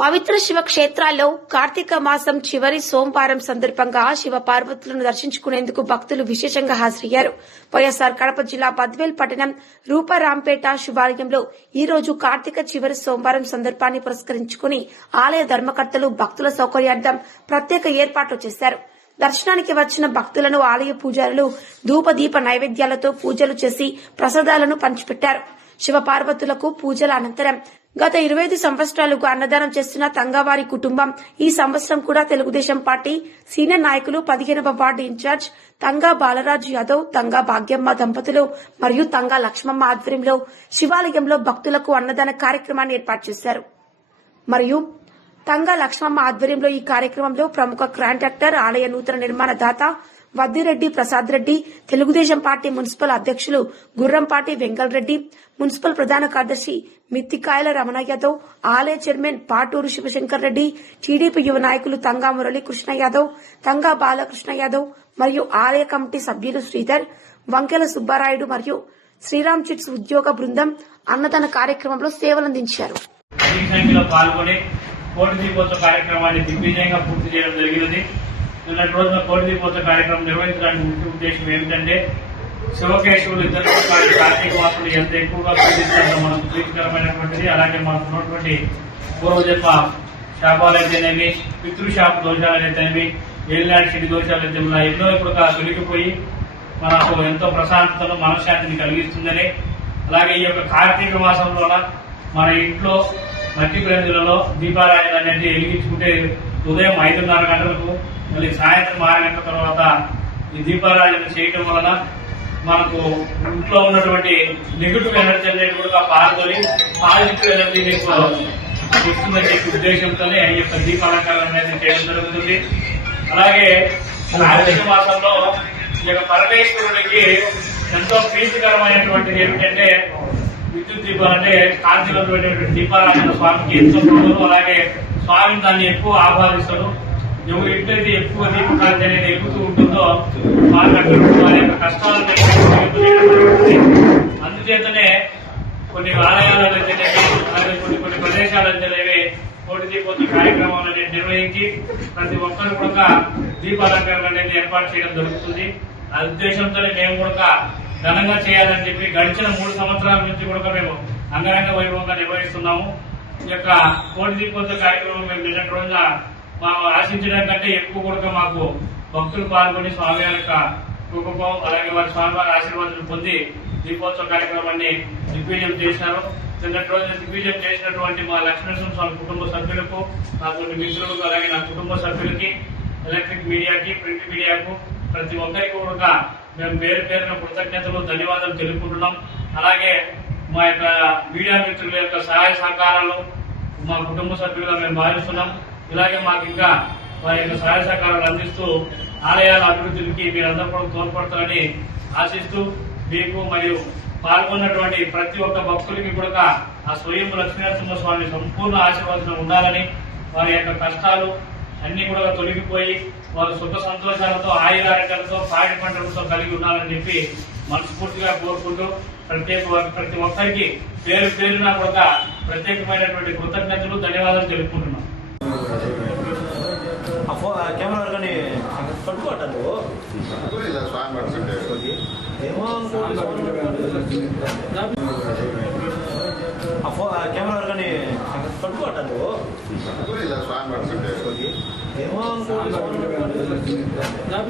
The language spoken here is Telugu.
పవిత్ర శివ క్షేత్రాల్లో కార్తీక మాసం చివరి సోమవారం సందర్భంగా శివ పార్వతులను దర్శించుకునేందుకు భక్తులు విశేషంగా హాజరయ్యారు. వైఎస్సార్ కడప జిల్లా బద్వేల్ పట్టణం రూపరాంపేట శివాలయంలో ఈ రోజు కార్తీక చివరి సోమవారం సందర్భాన్ని పురస్కరించుకుని ఆలయ ధర్మకర్తలు భక్తుల సౌకర్యార్థం ప్రత్యేక ఏర్పాట్లు చేశారు. దర్శనానికి వచ్చిన భక్తులను ఆలయ పూజారులు ధూపదీప నైవేద్యాలతో పూజలు చేసి ప్రసాదాలను పంచిపెట్టారు. శివ పార్వతులకు పూజల అనంతరం గత ఇరవై ఐదు సంవత్సరాలకు అన్నదానం చేస్తున్న తంగావారి కుటుంబం ఈ సంవత్సరం కూడా తెలుగుదేశం పార్టీ సీనియర్ నాయకులు పదిహేనవ వార్డు ఇన్ఛార్జ్ తంగా బాలరాజు యాదవ్ తంగా భాగ్యమ్మ దంపతులు మరియు తంగా లక్ష్మమ్మ ఆధ్వర్యంలో శివాలయంలో భక్తులకు అన్నదాన కార్యక్రమాన్ని ఏర్పాటు చేశారు. మరియు తంగా లక్ష్మమ్మ ఆధ్వర్యంలో ఈ కార్యక్రమంలో ప్రముఖ కాంట్రాక్టర్ ఆలయ నూతన నిర్మాణ దాత వద్దిరెడ్డి ప్రసాద్ రెడ్డి తెలుగుదేశం పార్టీ మున్సిపల్ అధ్యక్షులు గుర్రంపాటి వెంకలరెడ్డి మున్సిపల్ ప్రధాన కార్యదర్శి మిత్తికాయల రమణ యాదవ్ ఆలయ చైర్మన్ పాటూరు శివశంకర్ రెడ్డి టీడీపీ యువ నాయకులు తంగా మురళీ కృష్ణ యాదవ్ తంగా బాలకృష్ణ యాదవ్ మరియు ఆలయ కమిటీ సభ్యులు శ్రీధర్ వంకెల సుబ్బారాయుడు మరియు శ్రీరామ్ చిట్స్ ఉద్యోగ బృందం అన్నదాన కార్యక్రమంలో సేవలందించారు. పాల్గొని కోటి దీపోత్సవ కార్యక్రమాన్ని దిగ్విజయంగా పూర్తి చేయడం జరిగినది. నిన్నటి రోజున కోటి కార్యక్రమం నిర్వహించడానికి ముఖ్య ఉద్దేశం ఏమిటంటే శివకేశవులు ఇద్దరు కార్తీక వాసులు ఎంత ఎక్కువగా పూజిస్తారో మనకు ప్రీతికరమైనటువంటిది అలాగే మనకు ఉన్నటువంటి పూర్వజన్మ శాపాలైతేనేమి పితృశాప దోషాలైతేనేమి ఏలినాటి చెడు దోషాలైతే ఎన్నో ఇప్పుడు తొలగిపోయి మనకు ఎంతో ప్రశాంతతను మనశ్శాంతిని కలిగిస్తుందని. అలాగే ఈ యొక్క కార్తీక మాసంలోన మన ఇంట్లో మట్టి ప్రజలలో దీపారాయణ అనేది వెలిగించుకుంటే ఉదయం ఐదున్నర గంటలకు మళ్ళీ సాయంత్రం ఆరు గంటల తర్వాత ఈ దీపారాయణ చేయటం వలన మనకు ఇంట్లో ఉన్నటువంటి నెగిటివ్ ఎనర్జీ అనేది కూడా పాల్గొని పాజిటివ్ ఎనర్జీ వస్తుందని ఉద్దేశంతోనే ఈ యొక్క దీపాలంకరణ అనేది చేయడం జరుగుతుంది. అలాగే కార్తీక మాసంలో ఈ యొక్క పరమేశ్వరుడికి ఎంతో ప్రీతికరమైనటువంటిది ఏమిటంటే విద్యుత్ దీపాలు అంటే కాంతిలో పెట్టినటువంటి స్వామికి ఎంతో అలాగే స్వామి దాన్ని ఎక్కువ ఆహ్వానిస్తారు నువ్వు ఎట్లయితే ఎక్కువ దీపకాంతి అనేది ఎక్కుతూ ఉంటుందో వారి అక్కడ వారి యొక్క కష్టాలను అందుచేతనే కొన్ని ఆలయాలు అయితేనేవి అలాగే కొన్ని కొన్ని ప్రదేశాలు అనేవి కోటి దీపోత్సవ కార్యక్రమాలు అనేది నిర్వహించి ప్రతి ఒక్కరు కూడా దీపాలంకరణ అనేది ఏర్పాటు చేయడం జరుగుతుంది. ఆ ఉద్దేశంతోనే మేము కూడా ఘనంగా చేయాలని చెప్పి గడిచిన మూడు సంవత్సరాల నుంచి కూడా మేము అంగరంగ వైభవంగా నిర్వహిస్తున్నాము. ఈ యొక్క కోటి దీపోత్సవ కార్యక్రమం మేము నిన్నటి రోజున మా ఆశించడం కంటే ఎక్కువ కూడా మాకు భక్తులు పాల్గొని స్వామి యొక్క కృపకం అలాగే వారి స్వామివారి ఆశీర్వాదాలు పొంది దీపోత్సవ కార్యక్రమాన్ని దిగ్విజయం చేశారు. నిన్నటి రోజున దిగ్విజయం చేసినటువంటి మా లక్ష్మీనరసింహ స్వామి కుటుంబ సభ్యులకు నాతోటి మిత్రులకు అలాగే నా కుటుంబ సభ్యులకి ఎలక్ట్రిక్ మీడియాకి ప్రింట్ మీడియాకు ప్రతి ఒక్కరికి కూడా మేము పేరు పేరున కృతజ్ఞతలు ధన్యవాదాలు తెలుపుకుంటున్నాం. అలాగే మా యొక్క మీడియా మిత్రుల యొక్క సహాయ సహకారాలు మా కుటుంబ సభ్యులుగా మేము భావిస్తున్నాం. ఇలాగే మాకు ఇంకా వారి యొక్క సహాయ సహకారాలు అందిస్తూ ఆలయాల అభివృద్ధికి మీరందరూ కూడా తోడ్పడతారని ఆశిస్తూ మీకు మరియు పాల్గొన్నటువంటి ప్రతి ఒక్క భక్తులకి కూడా ఆ స్వయం లక్ష్మీనరసింహ స్వామి సంపూర్ణ ఆశీర్వాదం ఉండాలని వారి యొక్క కష్టాలు అన్ని కూడా తొలగిపోయి వారు సుఖ సంతోషాలతో ఆయుధారకాలతో పాడి పంటలతో కలిగి ఉన్నారని చెప్పి మనస్ఫూర్తిగా కోరుకుంటూ ప్రత్యేక ప్రతి ఒక్కరికి పేరు పేరునా కూడా ప్రత్యేకమైనటువంటి కృతజ్ఞతలు ధన్యవాదాలు తెలుపుకుంటున్నాం. కెమెరా వర్గని పట్టుకోవటం ఏమో కెమెరా వర్గని పట్టుకోవటం One goal is one